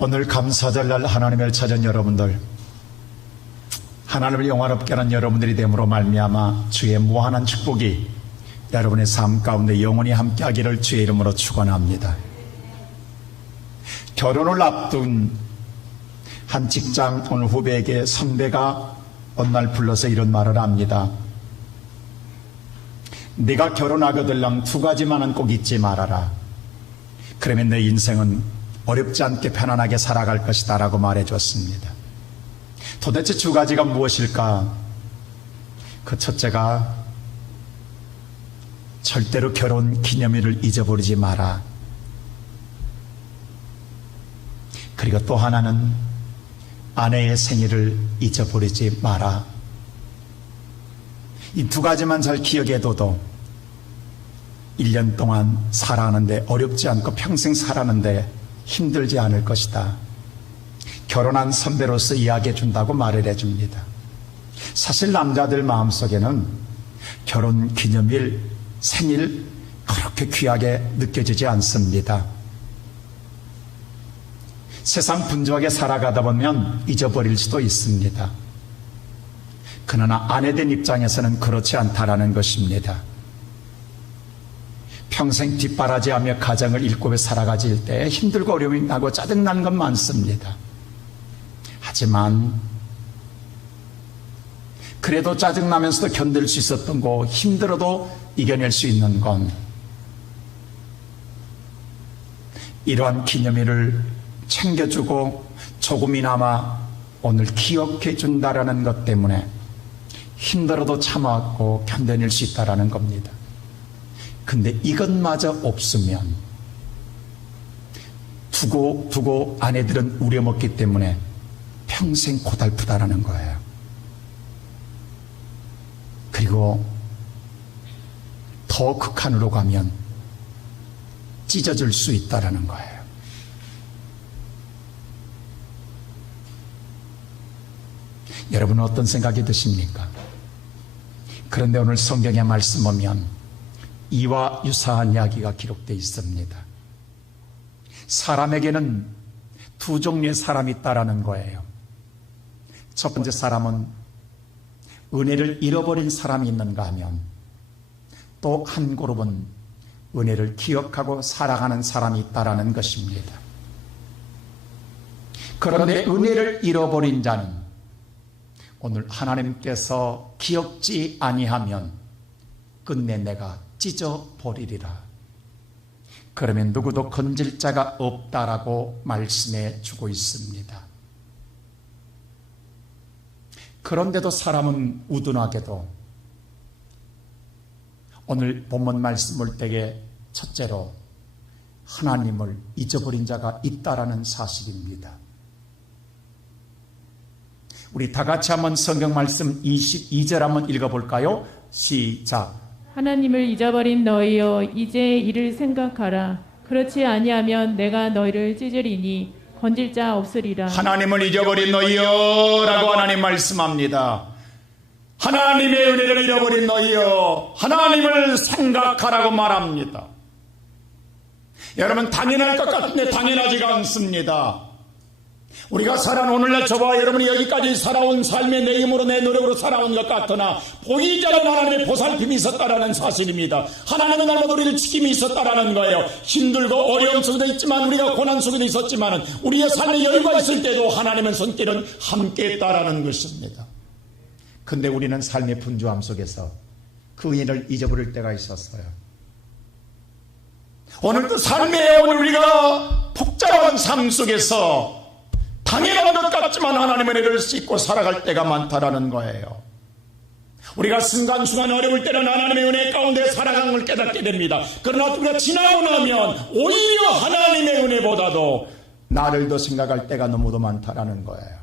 오늘 감사절날 하나님을 찾은 여러분들, 하나님을 영화롭게 하는 여러분들이 됨으로 말미암아 주의 무한한 축복이 여러분의 삶 가운데 영원히 함께하기를 주의 이름으로 축원합니다. 결혼을 앞둔 한 직장 오늘 후배에게 선배가 어느 날 불러서 이런 말을 합니다. 네가 결혼하게 되려면 두 가지만은 꼭 잊지 말아라. 그러면 내 인생은 어렵지 않게 편안하게 살아갈 것이다 라고 말해줬습니다. 도대체 두 가지가 무엇일까? 그 첫째가 절대로 결혼 기념일을 잊어버리지 마라. 그리고 또 하나는 아내의 생일을 잊어버리지 마라. 이 두 가지만 잘 기억해둬도 1년 동안 살아가는데 어렵지 않고 평생 살아가는데 힘들지 않을 것이다. 결혼한 선배로서 이야기해 준다고 말을 해줍니다. 사실 남자들 마음속에는 결혼 기념일, 생일 그렇게 귀하게 느껴지지 않습니다. 세상 분주하게 살아가다 보면 잊어버릴 수도 있습니다. 그러나 아내된 입장에서는 그렇지 않다라는 것입니다. 평생 뒷바라지하며 가정을 일곱에 살아가질 때 힘들고 어려움이 나고 짜증나는 건 많습니다. 하지만 그래도 짜증나면서도 견딜 수 있었던 거, 힘들어도 이겨낼 수 있는 건 이러한 기념일을 챙겨주고 조금이나마 오늘 기억해 준다라는 것 때문에 힘들어도 참아왔고 견뎌낼 수 있다라는 겁니다. 근데 이것마저 없으면 두고 아내들은 우려먹기 때문에 평생 고달프다라는 거예요. 그리고 더 극한으로 가면 찢어질 수 있다라는 거예요. 여러분은 어떤 생각이 드십니까? 그런데 오늘 성경의 말씀 보면 이와 유사한 이야기가 기록되어 있습니다. 사람에게는 두 종류의 사람이 있다라는 거예요. 첫 번째 사람은 은혜를 잃어버린 사람이 있는가 하면 또 한 그룹은 은혜를 기억하고 살아가는 사람이 있다라는 것입니다. 그런데 은혜를 잃어버린 자는 오늘 하나님께서 기억지 아니하면 끝내 내가 찢어버리리라. 그러면 누구도 건질 자가 없다라고 말씀해 주고 있습니다. 그런데도 사람은 우둔하게도 오늘 본문 말씀 볼 때에 첫째로 하나님을 잊어버린 자가 있다라는 사실입니다. 우리 다 같이 한번 성경 말씀 22절 한번 읽어볼까요? 시작. 하나님을 잊어버린 너희여 이제 이를 생각하라. 그렇지 아니하면 내가 너희를 찢으리니 건질 자 없으리라. 하나님을 잊어버린 너희여 라고 하나님 말씀합니다. 하나님의 은혜를 잃어버린 너희여 하나님을 생각하라고 말합니다. 여러분 당연할 것 같은데 당연하지가 않습니다. 우리가 살아온 오늘날 저와 여러분이 여기까지 살아온 삶의 내 힘으로 내 노력으로 살아온 것 같으나 보이지 않는 하나님의 보살핌이 있었다라는 사실입니다. 하나님은 날마다 우리를 지킴이 있었다라는 거예요. 힘들고 어려움 속에도 있지만 우리가 고난 속에도 있었지만 우리의 삶에 여유가 있을 때도 하나님의 손길은 함께 했다라는 것입니다. 근데 우리는 삶의 분주함 속에서 그 은혜를 잊어버릴 때가 있었어요. 오늘도 삶에 오늘 우리가 복잡한 삶 속에서 당연한 것 같지만 하나님의 은혜를 씻고 살아갈 때가 많다라는 거예요. 우리가 순간순간 어려울 때는 하나님의 은혜 가운데 살아가는 걸 깨닫게 됩니다. 그러나 우리가 지나고 나면 오히려 하나님의 은혜보다도 나를 더 생각할 때가 너무도 많다라는 거예요.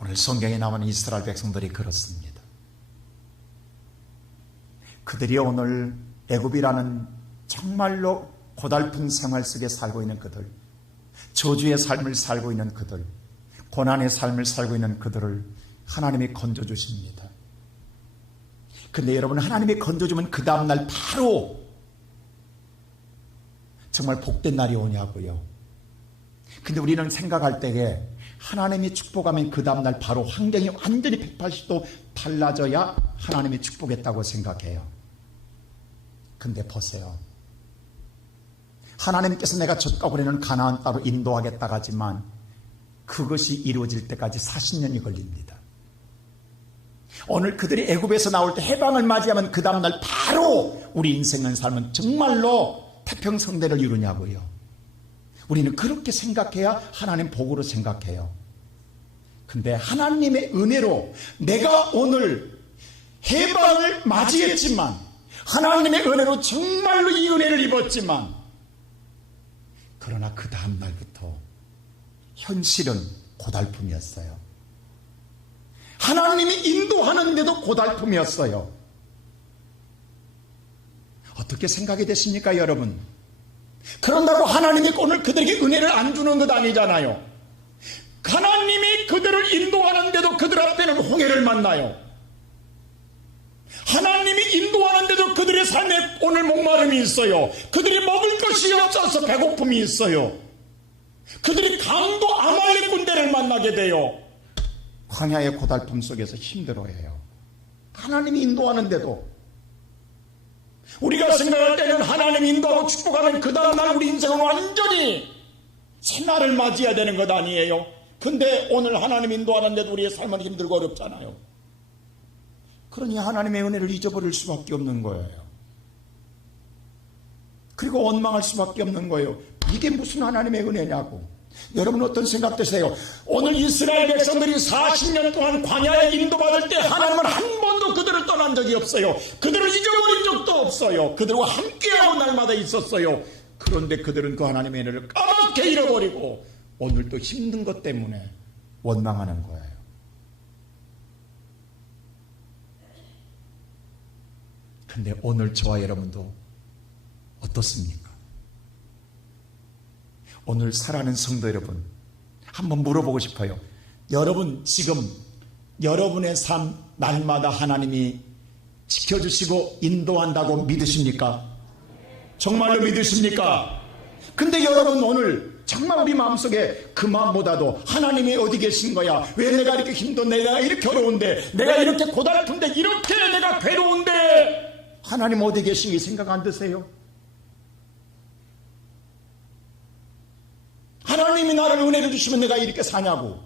오늘 성경에 나오는 이스라엘 백성들이 그렇습니다. 그들이 오늘 애굽이라는 정말로 고달픈 생활 속에 살고 있는 그들, 저주의 삶을 살고 있는 그들, 고난의 삶을 살고 있는 그들을 하나님이 건져주십니다. 근데 여러분 하나님이 건져주면 그 다음날 바로 정말 복된 날이 오냐고요. 근데 우리는 생각할 때에 하나님이 축복하면 그 다음날 바로 환경이 완전히 180도 달라져야 하나님이 축복했다고 생각해요. 근데 보세요. 하나님께서 내가 젖과 고래는 가나안 땅으로 인도하겠다고 하지만 그것이 이루어질 때까지 40년이 걸립니다. 오늘 그들이 애굽에서 나올 때 해방을 맞이하면 그 다음날 바로 우리 인생을 살면 정말로 태평성대를 이루냐고요. 우리는 그렇게 생각해야 하나님 복으로 생각해요. 근데 하나님의 은혜로 내가 오늘 해방을 맞이했지만, 하나님의 은혜로 정말로 이 은혜를 입었지만, 그러나 그 다음날부터 현실은 고달픔이었어요. 하나님이 인도하는데도 고달픔이었어요. 어떻게 생각이 되십니까, 여러분? 그런다고 하나님이 오늘 그들에게 은혜를 안 주는 것 아니잖아요. 하나님이 그들을 인도하는데도 그들 앞에는 홍해를 만나요. 하나님이 인도하는데도 그들의 삶에 오늘 목마름이 있어요. 그들이 먹을 것이 없어서 배고픔이 있어요. 그들이 강도 아말렉 군대를 만나게 돼요. 광야의 고달픔 속에서 힘들어해요. 하나님이 인도하는데도. 우리가 생각할 때는 하나님 인도하고 축복하면 그 다음날 우리 인생은 완전히 새날을 맞이해야 되는 것 아니에요. 근데 오늘 하나님 인도하는데도 우리의 삶은 힘들고 어렵잖아요. 그러니 하나님의 은혜를 잊어버릴 수밖에 없는 거예요. 그리고 원망할 수밖에 없는 거예요. 이게 무슨 하나님의 은혜냐고. 여러분 어떤 생각 드세요? 오늘 이스라엘 백성들이 40년 동안 광야에 인도받을 때 하나님은 한 번도 그들을 떠난 적이 없어요. 그들을 잊어버린 적도 없어요. 그들과 함께하고 날마다 있었어요. 그런데 그들은 그 하나님의 은혜를 까맣게 잃어버리고 오늘 또 힘든 것 때문에 원망하는 거예요. 근데 오늘 저와 여러분도 어떻습니까? 오늘 살아가는 성도 여러분, 한번 물어보고 싶어요. 여러분 지금 여러분의 삶 날마다 하나님이 지켜주시고 인도한다고 믿으십니까? 정말로 믿으십니까? 근데 여러분 오늘 정말 우리 마음속에 그 마음보다도 하나님이 어디 계신 거야? 왜 내가 이렇게 힘든데, 내가 이렇게 어려운데, 내가 이렇게 고달픈데, 이렇게 내가 괴로운데 하나님 어디 계신 게 생각 안 드세요? 하나님이 나를 은혜를 주시면 내가 이렇게 사냐고.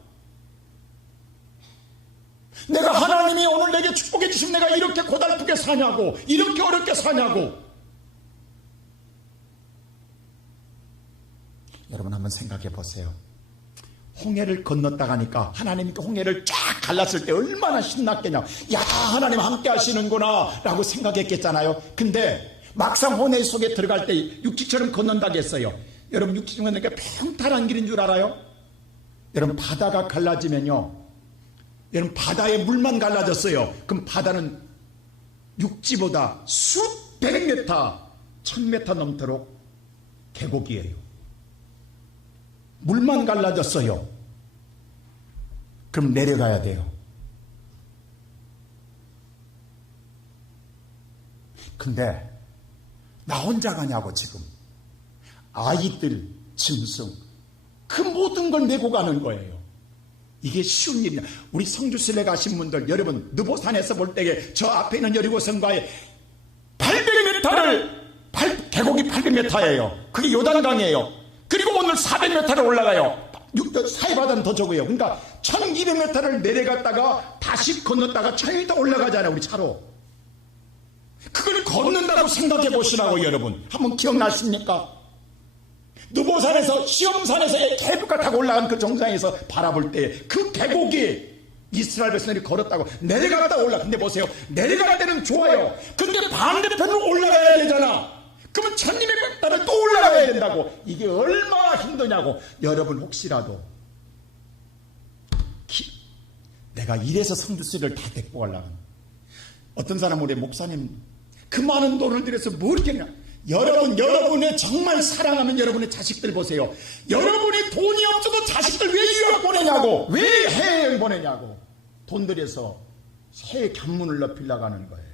내가 하나님이 오늘 내게 축복해 주시면 내가 이렇게 고달프게 사냐고. 이렇게 어렵게 사냐고. 여러분 한번 생각해 보세요. 홍해를 건넜다 가니까 하나님이 그 홍해를 쫙 갈랐을 때 얼마나 신났겠냐. 야, 하나님 함께 하시는구나 라고 생각했겠잖아요. 근데 막상 홍해 속에 들어갈 때 육지처럼 건넌다고 했어요. 여러분 육지처럼 건너니까 평탄한 길인 줄 알아요? 여러분 바다가 갈라지면요, 여러분 바다의 물만 갈라졌어요. 그럼 바다는 육지보다 수백 메타, 1000m 넘도록 계곡이에요. 물만 갈라졌어요. 그럼 내려가야 돼요. 근데 나 혼자 가냐고. 지금 아이들, 짐승, 그 모든 걸 메고 가는 거예요. 이게 쉬운 일이냐. 우리 성주순례 가신 분들, 여러분 느보산에서 볼 때에 저 앞에 있는 여리고성과의 800m를 계곡이 800m예요. 그게 요단강이에요. 그리고 오늘 400m를 올라가요. 사이바다는 더 적어요. 그러니까 1200m를 내려갔다가 다시 건넜다가 1000m 올라가잖아요. 우리 차로. 그걸 걷는다고 생각해 보시라고. 여러분 한번 기억나십니까? 느보산에서 시험산에서 계곡을 타고 올라간 그 정상에서 바라볼 때 그 계곡이 이스라엘 백성들이 걸었다고 내려갔다 올라. 근데 보세요, 내려갈 때는 좋아요. 근데 반대편으로 올라가야 되잖아. 그러면 1200m를 또 올라가야 된다고. 이게 얼마나 힘드냐고. 여러분 혹시라도 내가 이래서 성주순례를 다 데리고 가려고. 어떤 사람은 우리 목사님 그 많은 돈을 들여서 뭘 이렇게 하냐. 여러분의 정말 사랑하면 여러분의 자식들 보세요. 여러분이 돈이 없어도 자식들 왜 유학 보내냐고. 왜 해외여행 보내냐고. 돈 들여서 해외 견문을 높이려고 하는 거예요.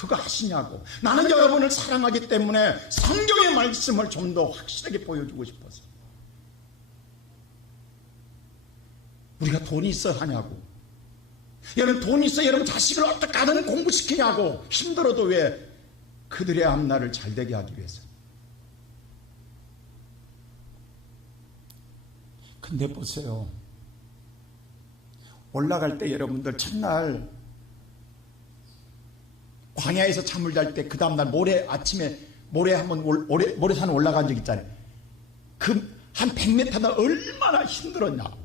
그거 하시냐고. 나는 여러분을 사랑하기 때문에 성경의 말씀을 좀 더 확실하게 보여주고 싶어서. 우리가 돈이 있어야 하냐고. 여러분 돈이 있어야 여러분 자식을 어떻게 하든 공부시키냐고. 힘들어도 왜? 그들의 앞날을 잘되게 하기 위해서. 근데 보세요. 올라갈 때 여러분들 첫날 광야에서 잠을 잘 때 그 다음날 모레 아침에 모래산 올라간 적 있잖아요. 그 한 100m는 얼마나 힘들었냐고.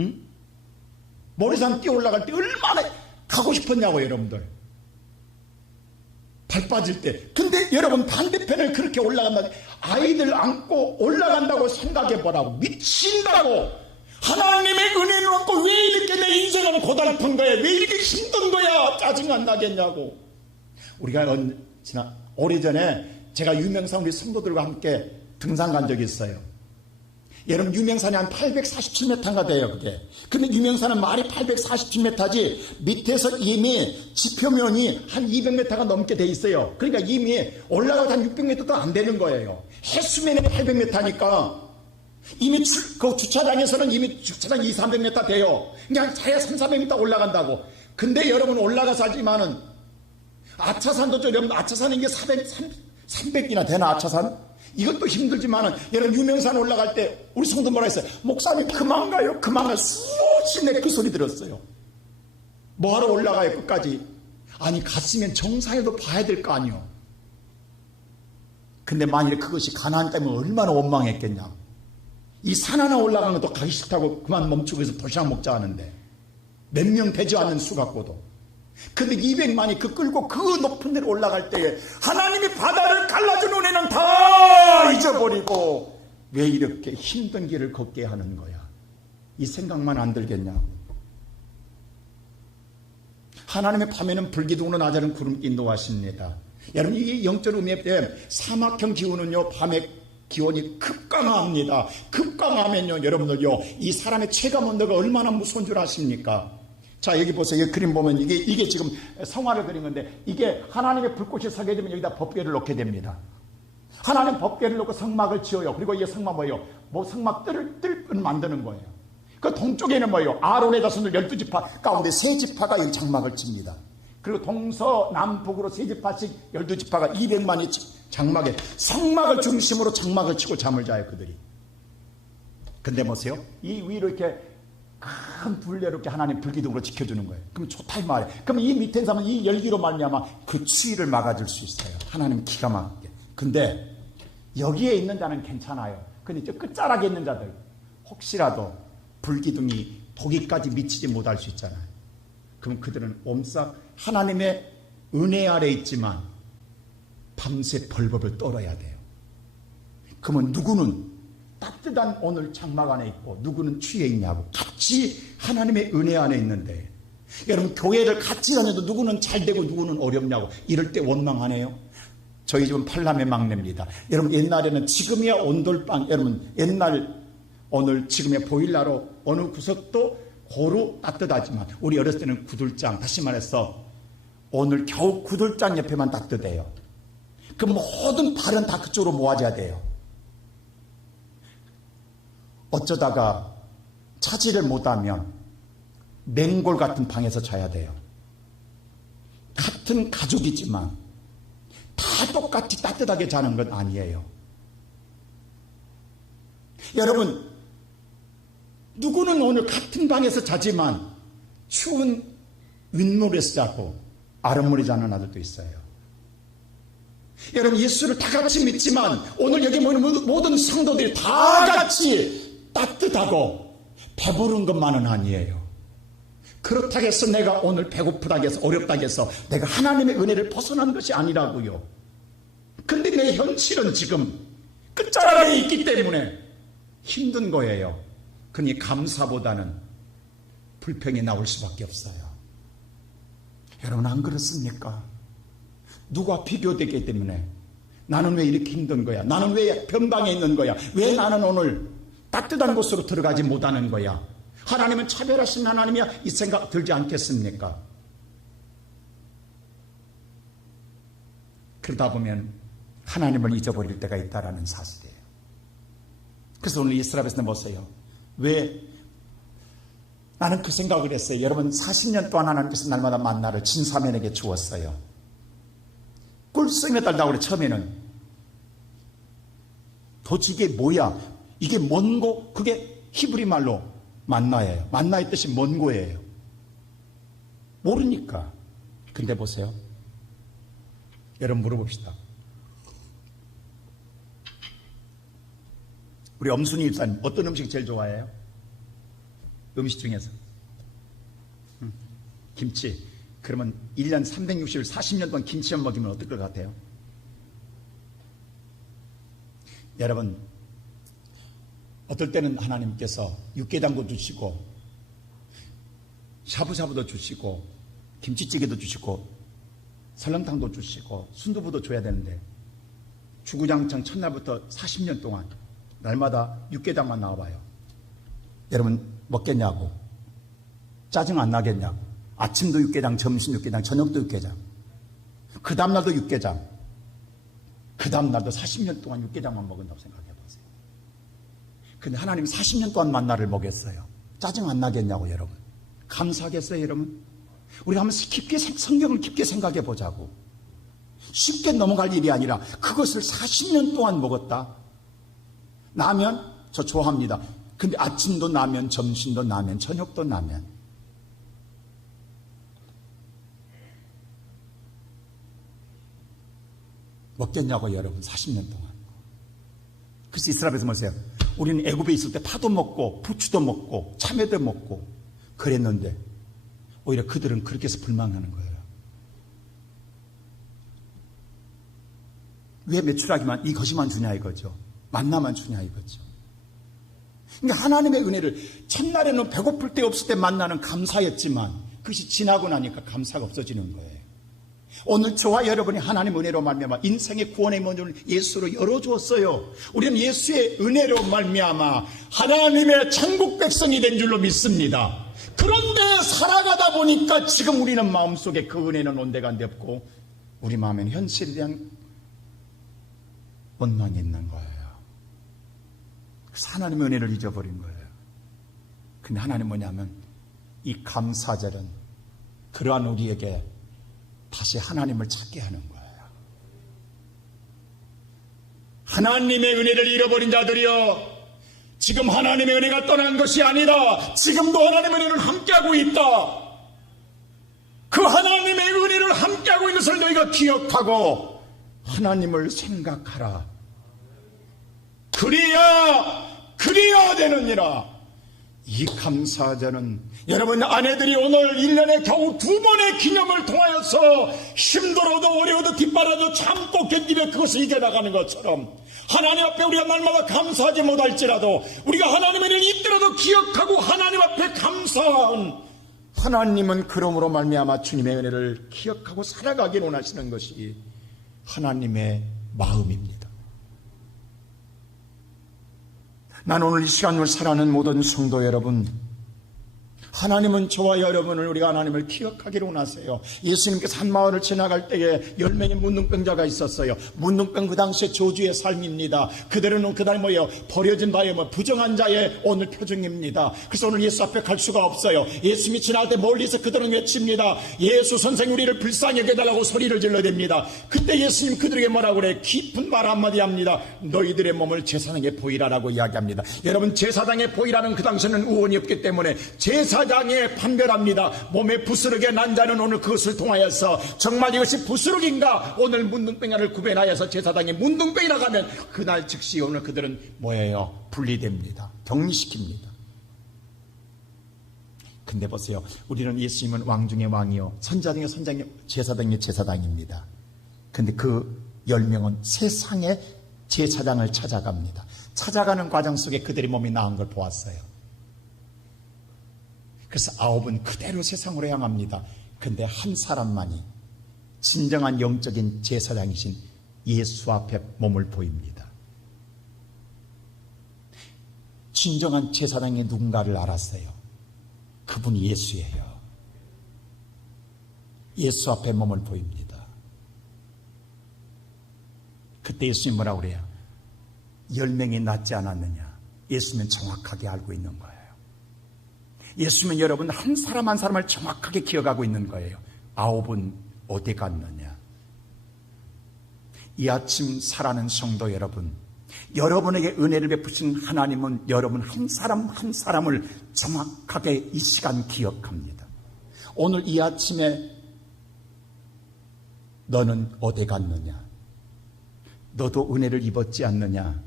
응? 모래산 뛰어 올라갈 때 얼마나 가고 싶었냐고 여러분들. 발 빠질 때. 근데 여러분 반대편을 그렇게 올라간다. 아이들 안고 올라간다고 생각해 보라고. 미친다고. 하나님의 은혜는 없고 왜 이렇게 내 인생은 고달픈 거야? 왜 이렇게 힘든 거야? 짜증 안 나겠냐고. 우리가 오래전에 제가 유명산 우리 성도들과 함께 등산 간 적이 있어요. 여러분 유명산이 한 847m가 돼요 그게. 근데 유명산은 말이 847m지 밑에서 이미 지표면이 한 200m가 넘게 돼 있어요. 그러니까 이미 올라가도 한 600m도 안 되는 거예요. 해수면이 800m니까 이미 그 주차장에서는 이미 주차장 200-300m 돼요. 그냥 자야 300-400m 올라간다고. 근데 여러분 올라가서 하지만은 아차산도 여러분 아차산 이게 300이나 되나 아차산? 이것도 힘들지만은 여러분 유명산 올라갈 때 우리 성도 뭐라 했어요? 목사님 그만 가요. 그만 가요. 수없이 내 그 소리 들었어요. 뭐하러 올라가요 끝까지? 아니 갔으면 정상에도 봐야 될 거 아니요. 근데 만일에 그것이 가나안 때문에 얼마나 원망했겠냐. 이 산 하나 올라간 것도 가기 싫다고 그만 멈추고 해서 도시락 먹자 하는데 몇 명 되지 않는 수 갖고도. 근데 200만이 그 끌고 그 높은 데로 올라갈 때에 하나님이 바다를 갈라준 은혜는 다 잊어버리고 왜 이렇게 힘든 길을 걷게 하는 거야. 이 생각만 안 들겠냐고. 하나님의 밤에는 불기둥으로 낮에는 구름기 인도하십니다. 여러분 이게 영적 의미에 대해 사막형 기온은요 밤에 기온이 급강합니다. 급강하면요 여러분들요 이 사람의 체감 온도가 얼마나 무서운 줄 아십니까? 자 여기 보세요. 여기 그림 보면 이게 지금 성화를 그린 건데 이게 하나님의 불꽃이 서게 되면 여기다 법궤를 놓게 됩니다. 하나님 법궤를 놓고 성막을 지어요. 그리고 이 성막 뭐예요? 뭐 성막 뜰을 만드는 거예요. 그 동쪽에는 뭐예요? 아론의 자손들 12지파 가운데 3지파가 여기 장막을 칩니다. 그리고 동서남북으로 3지파씩 12지파가 200만이 장막에 성막을 중심으로 장막을 치고 잠을 자요 그들이. 근데 보세요. 이 위로 이렇게 큰 둘레로 이렇게 하나님 불기둥으로 지켜주는 거예요. 그럼 좋다 이 말이에요. 그럼 이 밑에 사람은 이 열기로 말미암아 그 추위를 막아줄 수 있어요. 하나님 기가 막히게. 근데 여기에 있는 자는 괜찮아요. 근데 저 끝자락에 있는 자들 혹시라도 불기둥이 거기까지 미치지 못할 수 있잖아요. 그럼 그들은 옴싹 하나님의 은혜 아래 있지만 밤새 벌벌을 떨어야 돼요. 그러면 누구는 따뜻한 오늘 장막 안에 있고 누구는 추위에 있냐고. 같이 하나님의 은혜 안에 있는데 여러분 교회를 같이 다녀도 누구는 잘되고 누구는 어렵냐고. 이럴 때 원망하네요. 저희 집은 팔남의 막내입니다. 여러분 옛날에는 지금이야 온돌방 여러분 옛날 오늘 지금의 보일러로 어느 구석도 고루 따뜻하지만 우리 어렸을 때는 구들장 다시 말해서 오늘 겨우 구들장 옆에만 따뜻해요. 그 모든 발은 다 그쪽으로 모아져야 돼요. 어쩌다가 차지를 못하면 맹골 같은 방에서 자야 돼요. 같은 가족이지만 다 똑같이 따뜻하게 자는 건 아니에요. 여러분 누구는 오늘 같은 방에서 자지만 추운 윗물에서 자고 아랫물에 자는 아들도 있어요. 여러분 예수를 다 같이 믿지만 오늘 여기 모이는 모든 성도들이 다 같이 따뜻하고 배부른 것만은 아니에요. 그렇다고 해서 내가 오늘 배고프다고 해서 어렵다고 해서 내가 하나님의 은혜를 벗어난 것이 아니라고요. 근데 내 현실은 지금 끝자락에 있기 때문에 힘든 거예요. 그러니 감사보다는 불평이 나올 수밖에 없어요. 여러분 안 그렇습니까? 누가 비교되기 때문에 나는 왜 이렇게 힘든 거야? 나는 왜 변방에 있는 거야? 왜 나는 오늘 따뜻한 곳으로 들어가지 못하는 거야? 하나님은 차별하신 하나님이야 이 생각 들지 않겠습니까? 그러다 보면 하나님을 잊어버릴 때가 있다라는 사실이에요. 그래서 오늘 이스라엘에서 보세요. 왜 나는 그 생각을 했어요. 여러분 40년 동안 하나님께서 날마다 만나를 진사면에게 주었어요. 꿀성에 달다고 그래. 처음에는 도대체 이게 뭐야? 이게 뭔고? 그게 히브리 말로 만나예요. 만나의 뜻이 뭔고예요. 모르니까. 근데 보세요. 여러분 물어봅시다. 우리 엄순이 입사님 어떤 음식 제일 좋아해요? 음식 중에서 김치. 그러면 1년 360일 40년 동안 김치만 먹이면 어떨 것 같아요? 여러분 어떨 때는 하나님께서 육개장도 주시고 샤브샤브도 주시고 김치찌개도 주시고 설렁탕도 주시고 순두부도 줘야 되는데 주구장창 첫날부터 40년 동안 날마다 육개장만 나와봐요. 여러분 먹겠냐고? 짜증 안 나겠냐고? 아침도 육개장, 점심 육개장, 저녁도 육개장, 그 다음날도 육개장, 그 다음날도 40년 동안 육개장만 먹은다고 생각해보세요. 근데 하나님 40년 동안 만나를 먹였어요. 짜증 안 나겠냐고 여러분? 감사하겠어요 여러분? 우리가 한번 깊게 성경을 깊게 생각해 보자고. 쉽게 넘어갈 일이 아니라 그것을 40년 동안 먹었다. 라면 저 좋아합니다. 근데 아침도 라면, 점심도 라면, 저녁도 라면. 먹겠냐고 여러분 40년 동안. 그래서 이스라엘에서 보세요. 우리는 애굽에 있을 때 파도 먹고 부추도 먹고 참외도 먹고 그랬는데 오히려 그들은 그렇게 해서 불만하는 거예요. 왜 매출하기만 이것이만 주냐 이거죠. 만나만 주냐 이거죠. 그러니까 하나님의 은혜를 첫날에는 배고플 때 없을 때 만나는 감사였지만 그것이 지나고 나니까 감사가 없어지는 거예요. 오늘 저와 여러분이 하나님 은혜로 말미암아 인생의 구원의 문을 예수로 열어주었어요. 우리는 예수의 은혜로 말미암아 하나님의 천국 백성이 된 줄로 믿습니다. 그런데 살아가다 보니까 지금 우리는 마음속에 그 은혜는 온데간데 없고 우리 마음에는 현실에 대한 원망이 있는 거예요. 그래서 하나님의 은혜를 잊어버린 거예요. 근데 하나님 뭐냐면 이 감사절은 그러한 우리에게 다시 하나님을 찾게 하는 거예요. 하나님의 은혜를 잃어버린 자들이여, 지금 하나님의 은혜가 떠난 것이 아니라 지금도 하나님의 은혜를 함께하고 있다. 그 하나님의 은혜를 함께하고 있는 것을 너희가 기억하고 하나님을 생각하라. 그리야 되느니라. 이 감사절은 여러분 아내들이 오늘 1년에 겨우 2번의 기념을 통하여서 힘들어도 어려워도 뒷바라도 참고 견디며 그것을 이겨나가는 것처럼 하나님 앞에 우리가 날마다 감사하지 못할지라도 우리가 하나님의 은혜를 잊더라도 기억하고 하나님 앞에 감사한 하나님은 그러므로 말미암아 주님의 은혜를 기억하고 살아가길 원하시는 것이 하나님의 마음입니다. 난 오늘 이 시간을 살아가는 모든 성도 여러분, 하나님은 저와 여러분을 우리가 하나님을 기억하기를 원하세요. 예수님께서 한 마을을 지나갈 때에 10명의 문둥병자가 있었어요. 문둥병 그 당시에 저주의 삶입니다. 그들은 그날 버려진 바에 부정한 자의 오늘 표징입니다. 그래서 오늘 예수 앞에 갈 수가 없어요. 예수님이 지나갈 때 멀리서 그들은 외칩니다. 예수 선생 우리를 불쌍히 여겨달라고 소리를 질러댑니다. 그때 예수님 그들에게 뭐라고 그래? 깊은 말 한마디 합니다. 너희들의 몸을 제사장에 보이라라고 이야기합니다. 여러분 제사장에 보이라는 그 당시에는 의원이 없기 때문에 제사장에 판별합니다. 몸에 부스러기가 난 자는 오늘 그것을 통하여서 정말 이것이 부스러기인가 오늘 문둥병자를 구별하여서 제사장이 문둥병이라고 하면 그날 즉시 오늘 그들은 뭐예요? 분리됩니다. 격리시킵니다. 근데 보세요. 우리는 예수님은 왕 중의 왕이요 선자 중의 선장이요 제사장의 제사장입니다. 근데 그 10명은 세상의 제사장을 찾아갑니다. 찾아가는 과정 속에 그들의 몸이 나은 걸 보았어요. 그래서 9은 그대로 세상으로 향합니다. 근데 한 사람만이 진정한 영적인 제사장이신 예수 앞에 몸을 보입니다. 진정한 제사장이 누군가를 알았어요. 그분이 예수예요. 예수 앞에 몸을 보입니다. 그때 예수님이 뭐라고 그래요? 10명이 낫지 않았느냐? 예수님은 정확하게 알고 있는 거예요. 예수님은 여러분 한 사람 한 사람을 정확하게 기억하고 있는 거예요. 9은 어디 갔느냐? 이 아침 살아가는 성도 여러분, 여러분에게 은혜를 베푸신 하나님은 여러분 한 사람 한 사람을 정확하게 이 시간 기억합니다. 오늘 이 아침에 너는 어디 갔느냐? 너도 은혜를 입었지 않느냐?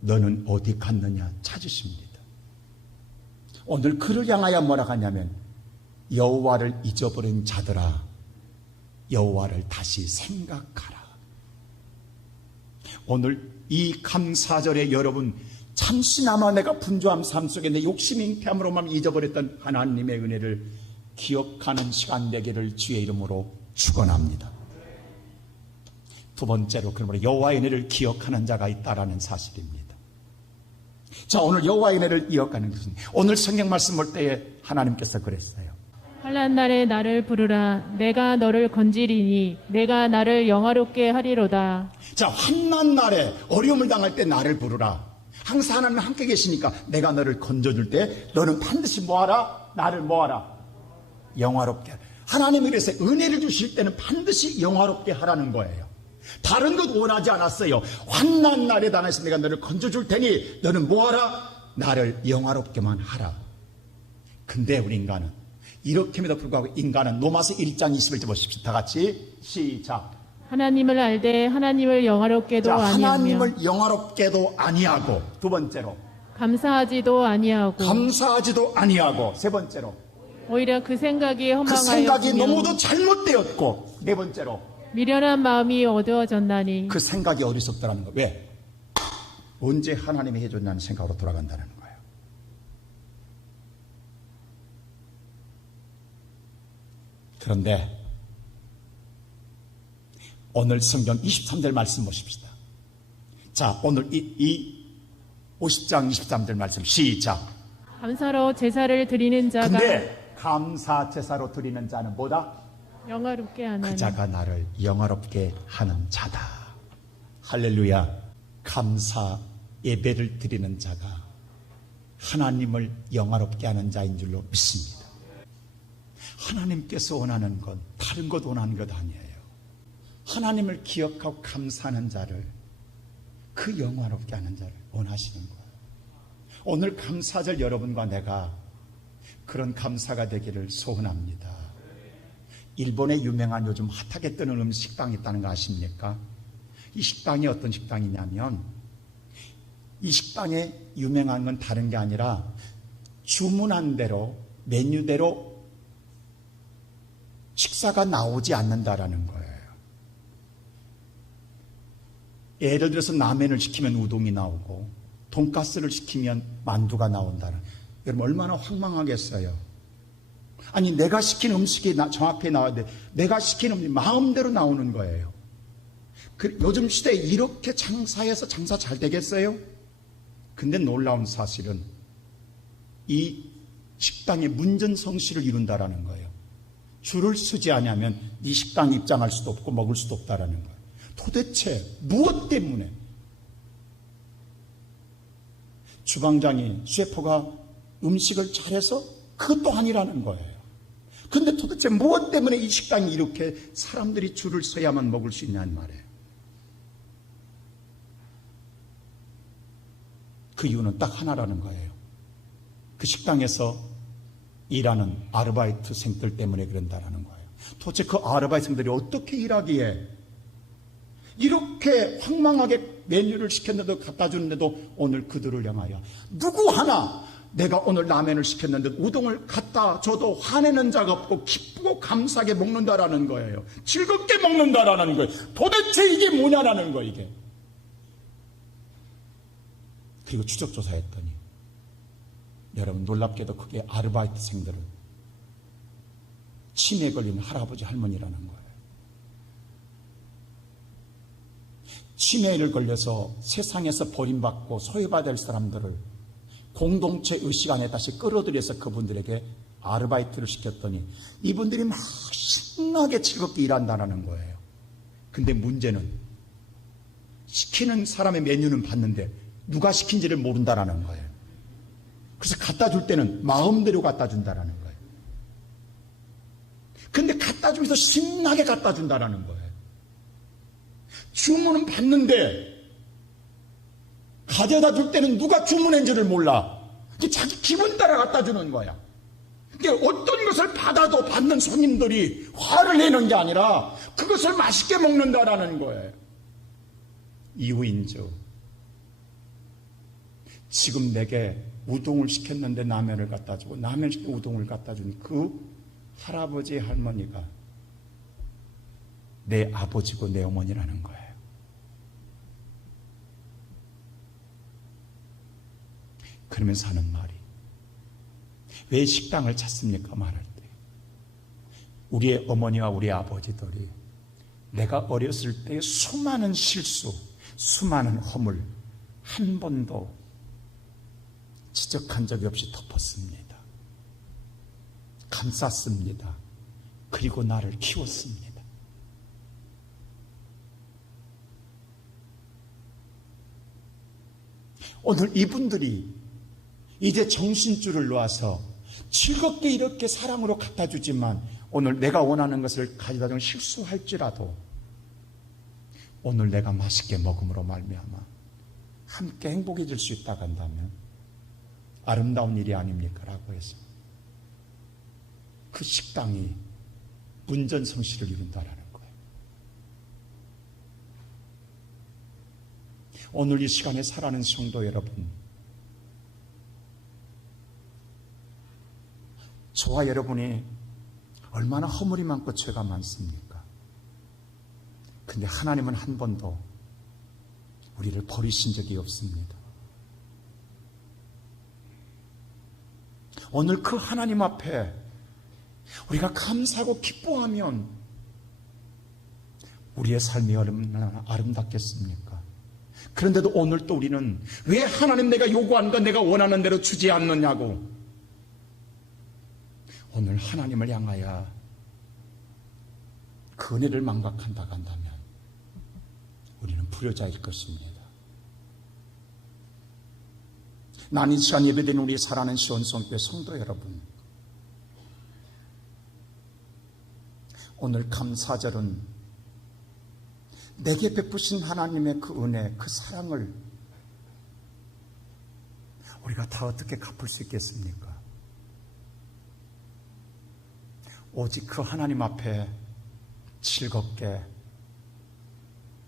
너는 어디 갔느냐? 찾으십니다. 오늘 그를 향하여 뭐라 하냐면 여호와를 잊어버린 자들아, 여호와를 다시 생각하라. 오늘 이 감사절에 여러분 잠시나마 내가 분주함 삶 속에 내 욕심 잉태함으로만 잊어버렸던 하나님의 은혜를 기억하는 시간 되기를 주의 이름으로 축원합니다. 두 번째로 그러므로 여호와의 은혜를 기억하는 자가 있다라는 사실입니다. 자, 오늘 여호와의 은혜를 기억하는 것은 오늘 성경 말씀 볼 때에 하나님께서 그랬어요. 환난 날에 나를 부르라. 내가 너를 건지리니 내가 나를 영화롭게 하리로다. 자, 환난 날에 어려움을 당할 때 나를 부르라. 항상 하나님 함께 계시니까 내가 너를 건져줄 때 너는 반드시 뭐하라? 나를 뭐하라? 영화롭게 하라. 하나님이 그래서 은혜를 주실 때는 반드시 영화롭게 하라는 거예요. 다른 것 원하지 않았어요. 환난 날에 당해서 내가 너를 건져줄 테니 너는 뭐하라? 나를 영화롭게만 하라. 근데 우리 인간은 이렇게에도 불구하고 인간은 로마서 1장 21절 보십시오. 다 같이 시작. 하나님을 알되 하나님을 영화롭게도 자, 아니하며 하나님을 영화롭게도 아니하고, 두 번째로 감사하지도 아니하고 감사하지도 아니하고, 세 번째로 오히려 그 생각이 그 생각이 허망하였으며 너무도 잘못되었고, 네 번째로 미련한 마음이 어두워졌나니 그 생각이 어리석다라는 거. 왜? 언제 하나님이 해줬냐는 생각으로 돌아간다는 거예요. 그런데 오늘 성경 23절 말씀 보십시다. 자, 오늘 이 50장 23절 말씀 시작. 감사로 제사를 드리는 자가 근데 감사 제사로 드리는 자는 뭐다? 영화롭게 하나니 그 자가 나를 영화롭게 하는 자다. 할렐루야. 감사 예배를 드리는 자가 하나님을 영화롭게 하는 자인 줄로 믿습니다. 하나님께서 원하는 건 다른 것 원하는 것 아니에요. 하나님을 기억하고 감사하는 자를, 그 영화롭게 하는 자를 원하시는 거예요. 오늘 감사절 여러분과 내가 그런 감사가 되기를 소원합니다. 일본에 유명한 요즘 핫하게 뜨는 식당이 있다는 거 아십니까? 이 식당이 어떤 식당이냐면, 이 식당에 유명한 건 다른 게 아니라 주문한 대로 메뉴대로 식사가 나오지 않는다라는 거예요. 예를 들어서 라면을 시키면 우동이 나오고 돈가스를 시키면 만두가 나온다는, 여러분 얼마나 황망하겠어요. 아니 내가 시킨 음식이 정확히 나와야 돼. 내가 시킨 음식이 마음대로 나오는 거예요. 요즘 시대에 이렇게 장사해서 장사 잘 되겠어요? 근데 놀라운 사실은 이 식당의 문전성시를 이룬다라는 거예요. 줄을 서지 않으면 이 식당에 입장할 수도 없고 먹을 수도 없다라는 거예요. 도대체 무엇 때문에? 주방장이, 셰프가 음식을 잘해서 그것도 아니라는 거예요. 근데 도대체 무엇 때문에 이 식당이 이렇게 사람들이 줄을 서야만 먹을 수 있냐는 말이에요. 그 이유는 딱 하나라는 거예요. 그 식당에서 일하는 아르바이트생들 때문에 그런다라는 거예요. 도대체 그 아르바이트생들이 어떻게 일하기에 이렇게 황망하게 메뉴를 시켰는데도 갖다 주는데도 오늘 그들을 향하여 누구 하나 내가 오늘 라면을 시켰는데 우동을 갖다 줘도 화내는 자가 없고 기쁘고 감사하게 먹는다라는 거예요. 즐겁게 먹는다라는 거예요. 도대체 이게 뭐냐라는 거예요, 이게. 그리고 추적조사했더니 여러분 놀랍게도 그게 아르바이트생들은 치매에 걸린 할아버지 할머니라는 거예요. 치매를 걸려서 세상에서 버림받고 소외받을 사람들을 공동체 의식 안에 다시 끌어들여서 그분들에게 아르바이트를 시켰더니 이분들이 막 신나게 즐겁게 일한다는 거예요. 근데 문제는 시키는 사람의 메뉴는 봤는데 누가 시킨지를 모른다라는 거예요. 그래서 갖다 줄 때는 마음대로 갖다 준다라는 거예요. 근데 갖다 주면서 신나게 갖다 준다라는 거예요. 주문은 받는데 가져다 줄 때는 누가 주문한지를 몰라. 자기 기분 따라 갖다 주는 거야. 그러니까 어떤 것을 받아도 받는 손님들이 화를 내는 게 아니라 그것을 맛있게 먹는다라는 거예요. 이후인주, 지금 내게 우동을 시켰는데 라면을 갖다 주고 라면 시켜 우동을 갖다 준 그 할아버지 할머니가 내 아버지고 내 어머니라는 거예요. 그러면서 하는 말이, 왜 식당을 찾습니까? 말할 때 우리의 어머니와 우리 아버지들이 내가 어렸을 때의 수많은 실수, 수많은 허물 한 번도 지적한 적이 없이 덮었습니다. 감쌌습니다. 그리고 나를 키웠습니다. 오늘 이분들이 이제 정신줄을 놓아서 즐겁게 이렇게 사랑으로 갖다 주지만 오늘 내가 원하는 것을 가져다 주면 실수할지라도 오늘 내가 맛있게 먹음으로 말미암아 함께 행복해질 수 있다고 한다면 아름다운 일이 아닙니까? 라고 해서 그 식당이 문전성시를 이룬다라는 거예요. 오늘 이 시간에 살아가는 성도 여러분, 저와 여러분이 얼마나 허물이 많고 죄가 많습니까? 근데 하나님은 한 번도 우리를 버리신 적이 없습니다. 오늘 그 하나님 앞에 우리가 감사하고 기뻐하면 우리의 삶이 얼마나 아름답겠습니까? 그런데도 오늘 또 우리는 왜 하나님 내가 요구하는 거 내가 원하는 대로 주지 않느냐고 오늘 하나님을 향하여 그 은혜를 망각한다고 한다면 우리는 불효자일 것입니다. 난 이 시간 예배드리는 우리 사랑하는 시온성교회 성도 여러분, 오늘 감사절은 내게 베푸신 하나님의 그 은혜, 그 사랑을 우리가 다 어떻게 갚을 수 있겠습니까? 오직 그 하나님 앞에 즐겁게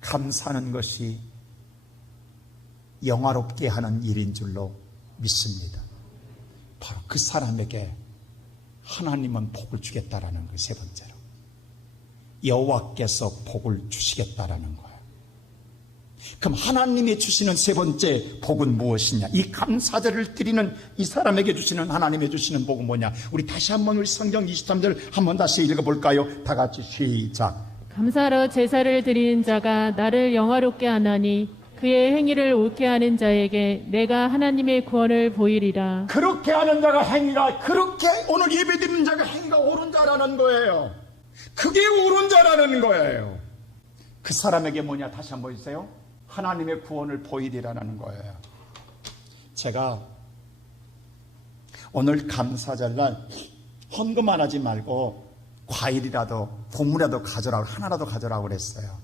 감사하는 것이 영화롭게 하는 일인 줄로 믿습니다. 바로 그 사람에게 하나님은 복을 주겠다라는 거예요. 세 번째로 여호와께서 복을 주시겠다라는 거예요. 그럼 하나님이 주시는 세 번째 복은 무엇이냐? 이 감사절을 드리는 이 사람에게 주시는 하나님의 주시는 복은 뭐냐? 우리 다시 한번 우리 성경 23절 한번 다시 읽어볼까요? 다 같이 시작. 감사로 제사를 드리는 자가 나를 영화롭게 하나니 그의 행위를 옳게 하는 자에게 내가 하나님의 구원을 보이리라. 그렇게 하는 자가 행위가, 그렇게 오늘 예배드리는 자가 행위가 옳은 자라는 거예요. 그게 옳은 자라는 거예요. 그 사람에게 뭐냐? 다시 한번 보세요. 하나님의 구원을 보이리라는 거예요. 제가 오늘 감사절날 헌금 안 하지 말고 과일이라도 곡물이라도 가져라고, 하나라도 가져라고 그랬어요.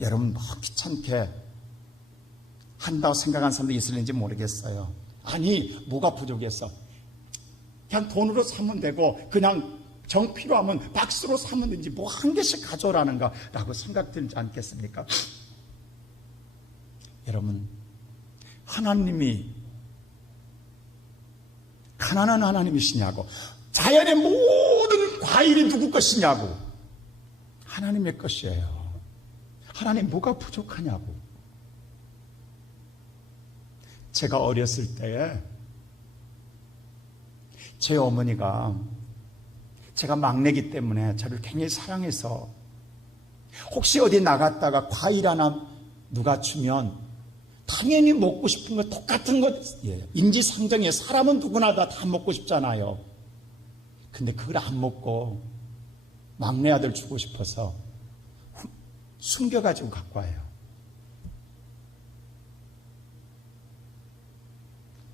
여러분 뭐 귀찮게 한다고 생각한 사람도 있을는지 모르겠어요. 아니 뭐가 부족해서 그냥 돈으로 사면 되고 그냥 정 필요하면 박스로 사면 되지 뭐 한 개씩 가져라는가 라고 생각되지 않겠습니까? 여러분, 하나님이 가난한 하나님이시냐고, 자연의 모든 과일이 누구 것이냐고, 하나님의 것이에요. 하나님 뭐가 부족하냐고. 제가 어렸을 때에 제 어머니가 제가 막내기 때문에 저를 굉장히 사랑해서 혹시 어디 나갔다가 과일 하나 누가 주면 당연히 먹고 싶은 거 똑같은 것, 인지상정에 사람은 누구나 다 먹고 싶잖아요. 근데 그걸 안 먹고 막내 아들 주고 싶어서 숨겨가지고 갖고 와요.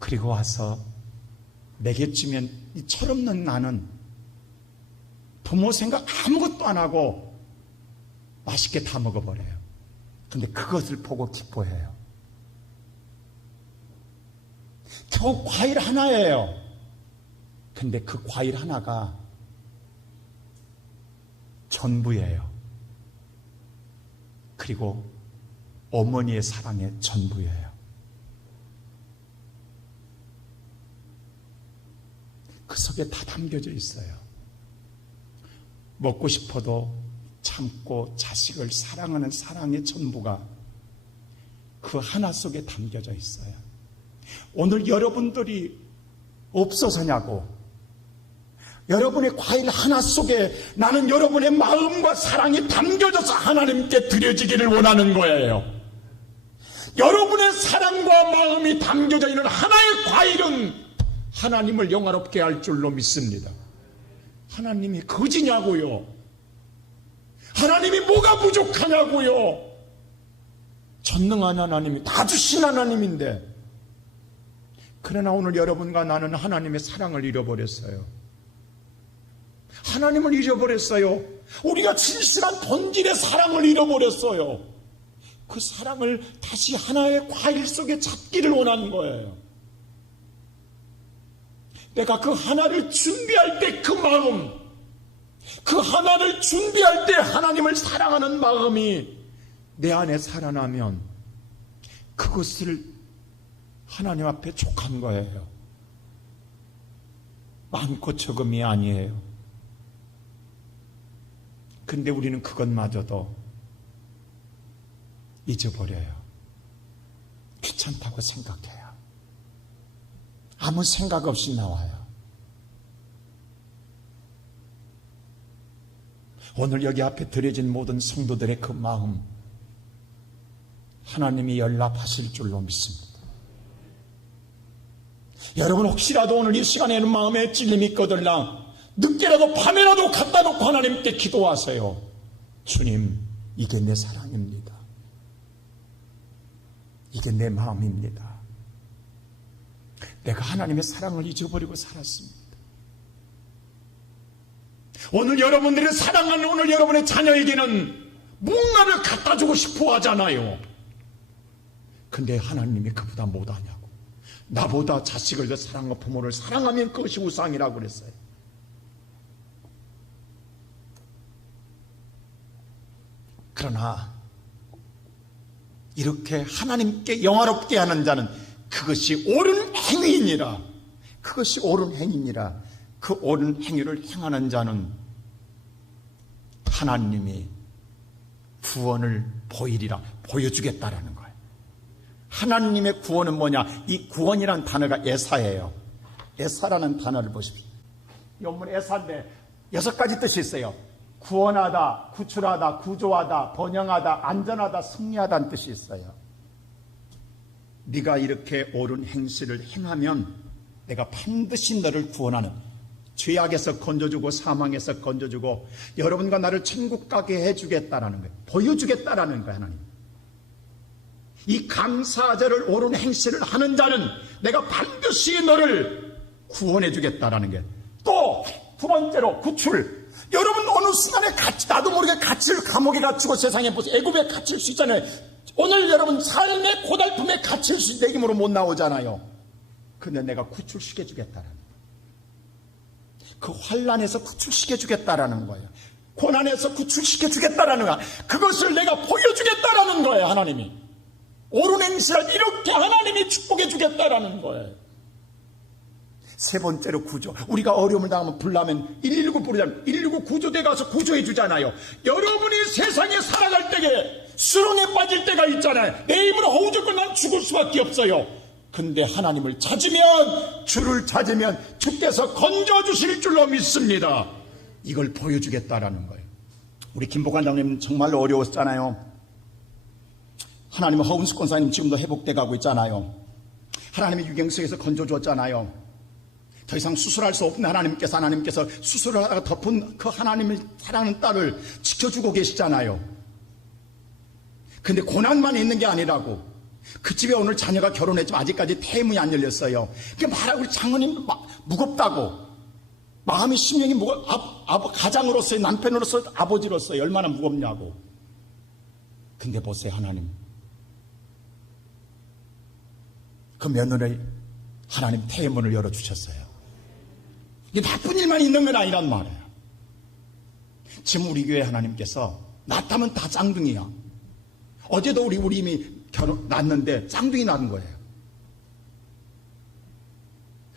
그리고 와서 먹여주면 이 철없는 나는 부모 생각 아무것도 안 하고 맛있게 다 먹어버려요. 근데 그것을 보고 기뻐해요. 겨우 과일 하나예요. 근데 그 과일 하나가 전부예요. 그리고 어머니의 사랑의 전부예요. 그 속에 다 담겨져 있어요. 먹고 싶어도 참고 자식을 사랑하는 사랑의 전부가 그 하나 속에 담겨져 있어요. 오늘 여러분들이 없어서냐고, 여러분의 과일 하나 속에 나는 여러분의 마음과 사랑이 담겨져서 하나님께 드려지기를 원하는 거예요. 여러분의 사랑과 마음이 담겨져 있는 하나의 과일은 하나님을 영화롭게 할 줄로 믿습니다. 하나님이 거지냐고요? 하나님이 뭐가 부족하냐고요? 전능한 하나님이 다 주신 하나님인데, 그러나 오늘 여러분과 나는 하나님의 사랑을 잃어버렸어요. 하나님을 잃어버렸어요. 우리가 진실한 본질의 사랑을 잃어버렸어요. 그 사랑을 다시 하나의 과일 속에 잡기를 원하는 거예요. 내가 그 하나를 준비할 때 그 마음, 그 하나를 준비할 때 하나님을 사랑하는 마음이 내 안에 살아나면 그것을 하나님 앞에 족한 거예요. 많고 적음이 아니에요. 근데 우리는 그것마저도 잊어버려요. 귀찮다고 생각해요. 아무 생각 없이 나와요. 오늘 여기 앞에 드려진 모든 성도들의 그 마음, 하나님이 연락하실 줄로 믿습니다. 여러분 혹시라도 오늘 이 시간에는 마음에 찔림이 있거들라 늦게라도 밤에라도 갖다 놓고 하나님께 기도하세요. 주님, 이게 내 사랑입니다. 이게 내 마음입니다. 내가 하나님의 사랑을 잊어버리고 살았습니다. 오늘 여러분들이 사랑하는 오늘 여러분의 자녀에게는 뭔가를 갖다 주고 싶어 하잖아요. 근데 하나님이 그보다 못하냐고. 나보다 자식을 더 사랑하고 부모를 사랑하면 그것이 우상이라고 그랬어요. 그러나 이렇게 하나님께 영화롭게 하는 자는 그것이 옳은 행위이니라. 그것이 옳은 행위니라. 그 옳은 행위를 행하는 자는 하나님이 구원을 보이리라, 보여주겠다라는 거예요. 하나님의 구원은 뭐냐? 이 구원이라는 단어가 에사예요. 에사라는 단어를 보십시오. 원문 에사인데 6가지 뜻이 있어요. 구원하다, 구출하다, 구조하다, 번영하다, 안전하다, 승리하다는 뜻이 있어요. 네가 이렇게 옳은 행실을 행하면 내가 반드시 너를 구원하는, 죄악에서 건져주고 사망에서 건져주고 여러분과 나를 천국 가게 해주겠다라는 거예요. 보여주겠다라는 거예요. 하나님, 이 감사절을 옳은 행실을 하는 자는 내가 반드시 너를 구원해 주겠다라는 게. 또 두 번째로 구출. 여러분 어느 순간에 나도 모르게 갇힐 감옥에 갇히고 세상에 보세요. 애굽에 갇힐 수 있잖아요. 오늘 여러분 삶의 고달픔에 갇힐 수 있는 내 힘으로 못 나오잖아요. 근데 내가 구출시켜 주겠다라는 거예요. 그 환난에서 구출시켜 주겠다라는 거예요. 고난에서 구출시켜 주겠다라는 거예요. 그것을 내가 보여주겠다라는 거예요. 하나님이 옳은 행실을 이렇게 하나님이 축복해 주겠다라는 거예요. 세 번째로 구조. 우리가 어려움을 당하면 불나면 119 부르잖아요. 119 구조대 가서 구조해 주잖아요. 여러분이 세상에 살아갈 때에 수렁에 빠질 때가 있잖아요. 내 힘으로 허우적건 난 죽을 수밖에 없어요. 근데 하나님을 찾으면, 주를 찾으면 주께서 건져주실 줄로 믿습니다. 이걸 보여주겠다라는 거예요. 우리 김복환 장님 정말로 어려웠잖아요. 하나님은 허은숙 권사님 지금도 회복돼 가고 있잖아요. 하나님이 유경석에서 건져줬잖아요. 더 이상 수술할 수 없는 하나님께서 수술을 하다가 덮은 그 하나님을 사랑하는 딸을 지켜주고 계시잖아요. 근데 고난만 있는 게 아니라고, 그 집에 오늘 자녀가 결혼했지만 아직까지 태문이 안 열렸어요. 그 말하고 우리 장모님 무겁다고. 마음이 심령이 가장으로서의 남편으로서 아버지로서 얼마나 무겁냐고. 근데 보세요, 하나님. 그 며느리 하나님 태문을 열어주셨어요. 이게 나쁜 일만 있는 건 아니란 말이에요. 지금 우리 교회 하나님께서 낳다면 다 쌍둥이야. 어제도 우리 이미 낳았는데 쌍둥이 낳은 거예요.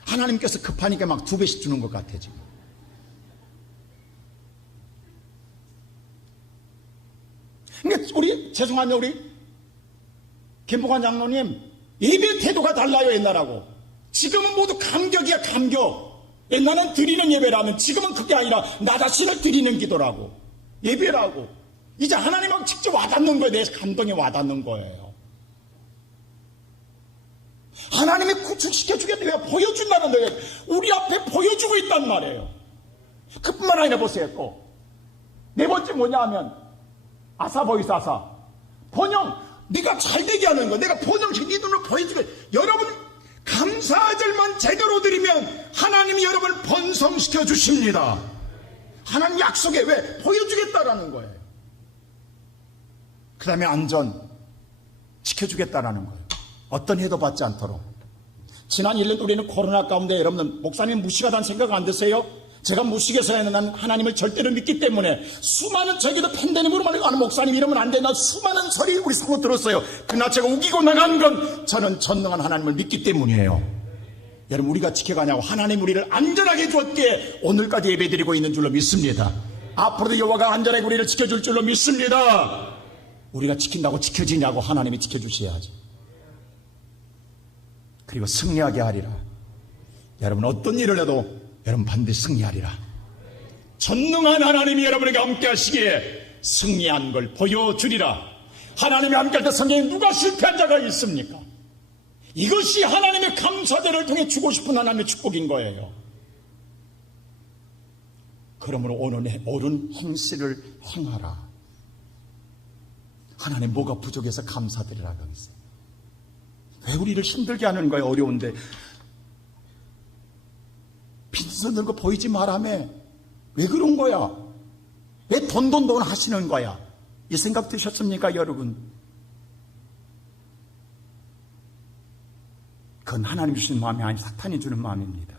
하나님께서 급하니까 막 2배씩 주는 것 같아 지금. 그러니까 죄송한데 우리 김복환 장로님 예배 태도가 달라요. 옛날하고 지금은 모두 감격이야. 감격. 옛날은 드리는 예배라면 지금은 그게 아니라 나 자신을 드리는 기도라고, 예배라고. 이제 하나님하고 직접 와닿는 거예요. 내 감동에 와닿는 거예요. 하나님이 구출시켜주겠다. 왜 보여준다는 거예요. 우리 앞에 보여주고 있단 말이에요. 그뿐만 아니라 보세요. 또 네 번째 뭐냐 하면 아사보이스 아사 번영. 네가 잘되게 하는 거, 내가 번영식 네 눈으로 보여주게. 여러분 감사절만 제대로 드리면 하나님이 여러분을 번성시켜 주십니다. 하나님 약속에 왜 보여주겠다라는 거예요. 그 다음에 안전 지켜주겠다라는 거예요. 어떤 해도 받지 않도록. 지난 1년 우리는 코로나 가운데 여러분들 목사님 무식하다는 생각 안 드세요? 제가 무식해서 난 하나님을 절대로 믿기 때문에 수많은, 저기도 팬데믹으로 말하고 아는 목사님 이러면 안 된다 수많은 소리 우리 사고 들었어요. 그러나 제가 우기고 나간 건 저는 전능한 하나님을 믿기 때문이에요. 여러분 우리가 지켜가냐고 하나님 우리를 안전하게 주었기에 오늘까지 예배드리고 있는 줄로 믿습니다. 앞으로도 여호와가 안전하게 우리를 지켜줄 줄로 믿습니다. 우리가 지킨다고 지켜지냐고 하나님이 지켜주셔야지. 그리고 승리하게 하리라. 여러분 어떤 일을 해도 여러분 반드시 승리하리라. 전능한 하나님이 여러분에게 함께 하시기에 승리한 걸 보여주리라. 하나님이 함께 할 때 성경에 누가 실패한 자가 있습니까? 이것이 하나님의 감사제를 통해 주고 싶은 하나님의 축복인 거예요. 그러므로 옳은 행실을 행하라. 하나님 뭐가 부족해서 감사드리라고 했어요. 왜 우리를 힘들게 하는 거예요? 어려운데. 빈손 들고 보이지 말라며. 왜 그런 거야? 왜 돈 하시는 거야? 이 생각 드셨습니까, 여러분? 그건 하나님 주시는 마음이 아니 사탄이 주는 마음입니다.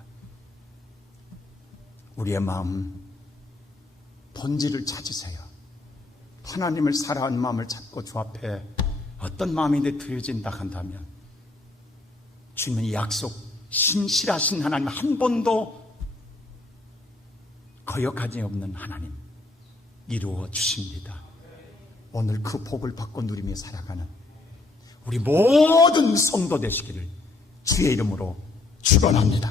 우리의 마음 본질을 찾으세요. 하나님을 사랑하는 마음을 찾고 주 앞에 어떤 마음인데 드려진다 한다면 주님은 이 약속, 신실하신 하나님, 한 번도 거역하지 없는 하나님 이루어 주십니다. 오늘 그 복을 받고 누리며 살아가는 우리 모든 성도 되시기를 주의 이름으로 축원합니다.